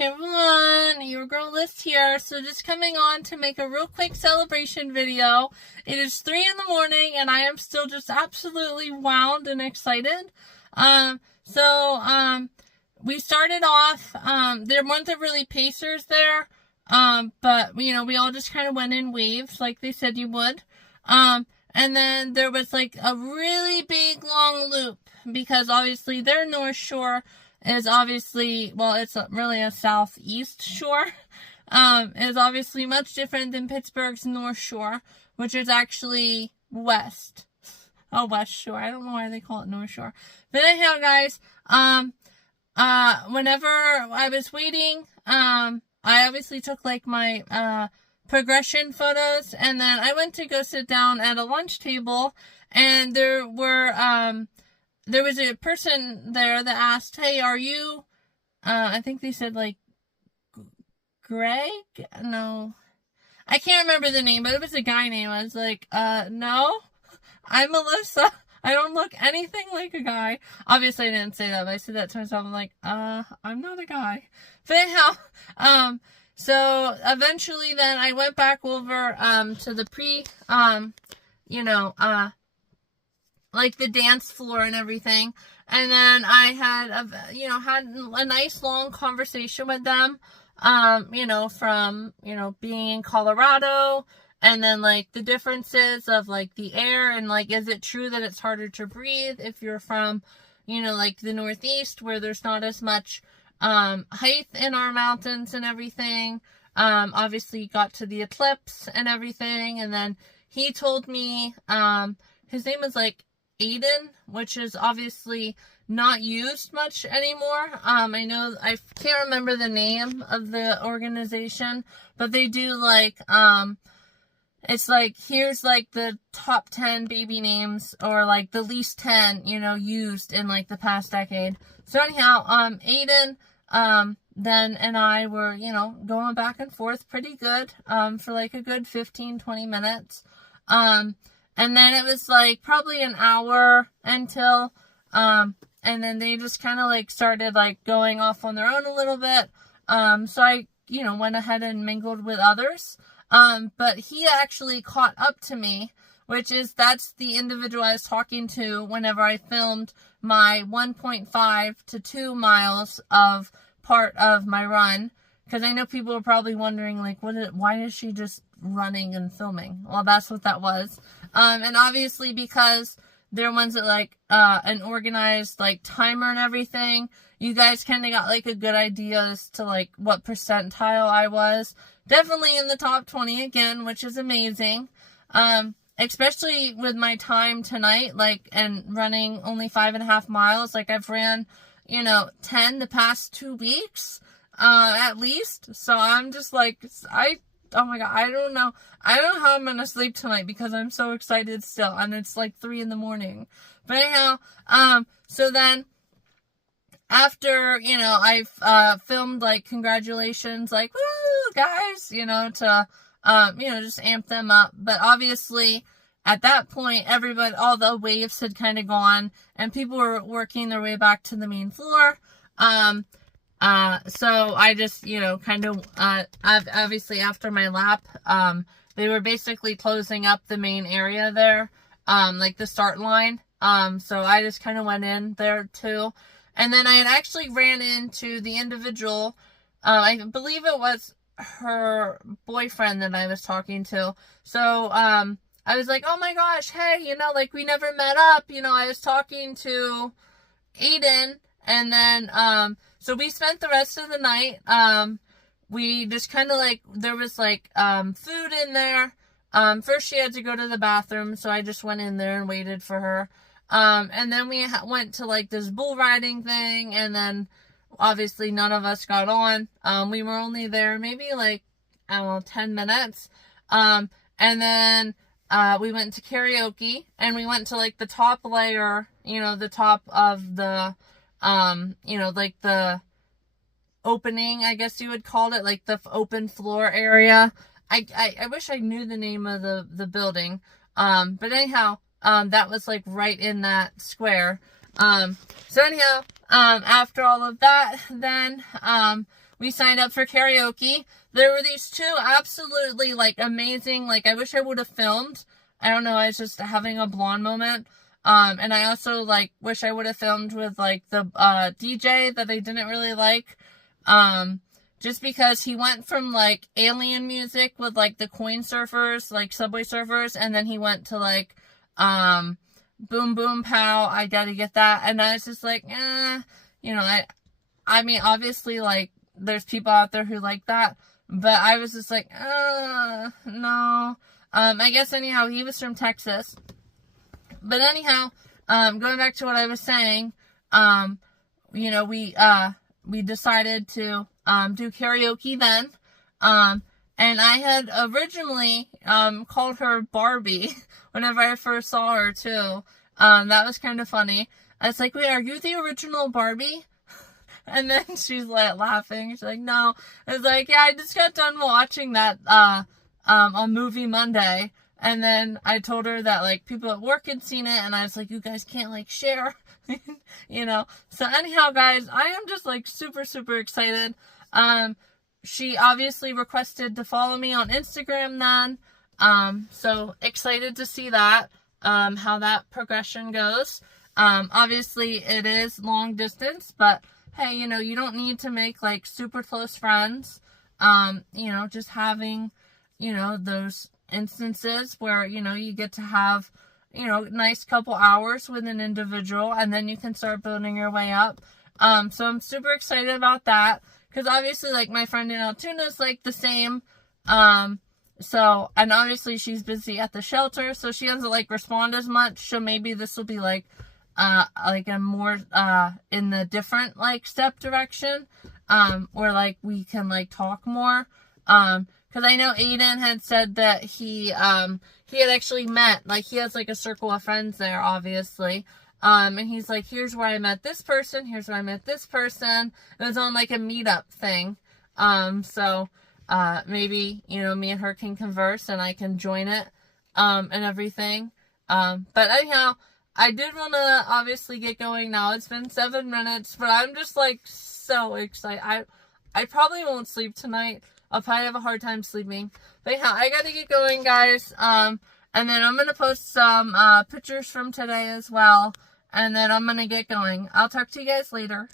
Hey everyone, your girl Liz here. So just coming on to make a real quick celebration video. It is 3 in the morning and I am still just absolutely wound and excited. We started off, there weren't really pacers there, but we all just kind of went in waves like they said you would. And then there was like a really big long loop because obviously their North Shore is obviously, well, it's really a southeast shore. Is obviously much different than Pittsburgh's North Shore, which is actually west. Oh, West Shore. I don't know why they call it North Shore. But anyhow, guys, whenever I was waiting, I obviously took like my, progression photos, and then I went to go sit down at a lunch table, and there was a person there that asked, hey, are you, I think they said like, Greg? No. I can't remember the name, but it was a guy name. I was like, no, I'm Melissa. I don't look anything like a guy. Obviously I didn't say that, but I said that to myself. I'm like, I'm not a guy. But anyhow, so eventually then I went back over, to the like the dance floor and everything. And then I had a nice long conversation with them, from, being in Colorado, and then like the differences of like the air, and like, is it true that it's harder to breathe if you're from, like the Northeast where there's not as much, height in our mountains and everything. Obviously got to the eclipse and everything. And then he told me, his name is like Aiden, which is obviously not used much anymore. I know, I can't remember the name of the organization, but they do like, it's like, here's like the top 10 baby names, or like the least 10, used in like the past decade. So anyhow, Aiden, then and I were, going back and forth pretty good, for like a good 15-20 minutes. And then it was like probably an hour until, and then they just kind of like started like going off on their own a little bit. So I, went ahead and mingled with others. But he actually caught up to me, that's the individual I was talking to whenever I filmed my 1.5 to 2 miles of part of my run. Because I know people are probably wondering, like, why is she just running and filming? Well, that's what that was. And obviously because they're ones that like, an organized like timer and everything, you guys kind of got like a good idea as to like what percentile I was. Definitely in the top 20 again, which is amazing. Especially with my time tonight, like, and running only 5.5 miles. Like I've ran, 10 the past 2 weeks, at least. So I'm just like, oh my God, I don't know how I'm gonna sleep tonight because I'm so excited still, and it's like 3 in the morning. But anyhow, so then after, I've, filmed like congratulations, like, woo, guys, to, just amp them up. But obviously at that point, all the waves had kind of gone and people were working their way back to the main floor. So I just, obviously after my lap, they were basically closing up the main area there, like the start line. So I just kind of went in there too. And then I had actually ran into the individual, I believe it was her boyfriend that I was talking to. So, I was like, oh my gosh, hey, like we never met up, I was talking to Aiden. And then, so we spent the rest of the night. We just kind of like, there was like, food in there. First she had to go to the bathroom, so I just went in there and waited for her. And then we went to like this bull riding thing, and then obviously none of us got on. We were only there maybe like, I don't know, 10 minutes. And then, we went to Cariokie, and we went to like the top layer, the top of the, like the opening, I guess you would call it, like the open floor area. I wish I knew the name of the building. But anyhow, that was like right in that square. So anyhow, after all of that, then, we signed up for karaoke. There were these two absolutely, like, amazing, like, I wish I would have filmed. I don't know, I was just having a blonde moment. And I also, like, wish I would have filmed with, like, the, DJ that I didn't really like. Just because he went from, like, alien music with, like, the coin surfers, like, Subway Surfers, and then he went to, like, Boom Boom Pow, I gotta get that. And I was just like, you know, I mean, obviously, like, there's people out there who like that, but I was just like, no. I guess anyhow, he was from Texas. But anyhow, going back to what I was saying, you know, we decided to, do karaoke then. And I had originally, called her Barbie whenever I first saw her too. That was kind of funny. I was like, wait, are you the original Barbie? And then she's like laughing. She's like, no. I was like, yeah, I just got done watching that, on Movie Monday. And then I told her that, like, people at work had seen it, and I was like, you guys can't, like, share, you know. So anyhow, guys, I am just, like, super, super excited. She obviously requested to follow me on Instagram then. So excited to see that, how that progression goes. Obviously it is long distance, but hey, you know, you don't need to make, like, super close friends. You know, just having, you know, those instances where, you know, you get to have, you know, nice couple hours with an individual, and then you can start building your way up. So I'm super excited about that, because obviously, like, my friend in Altoona is, like, the same. So, and obviously she's busy at the shelter, so she doesn't, like, respond as much. So maybe this will be, like a more, in the different, like, step direction, where, like, we can, like, talk more. Because I know Aiden had said that he had actually met, like, he has, like, a circle of friends there, obviously. And he's like, here's where I met this person, here's where I met this person. It was on, like, a meetup thing. So, maybe, you know, me and her can converse, and I can join it, and everything. But anyhow, I did want to obviously get going now. It's been 7 minutes, but I'm just, like, so excited. I probably won't sleep tonight. I'll probably have a hard time sleeping. But yeah, I gotta get going, guys. And then I'm gonna post some, pictures from today as well. And then I'm gonna get going. I'll talk to you guys later.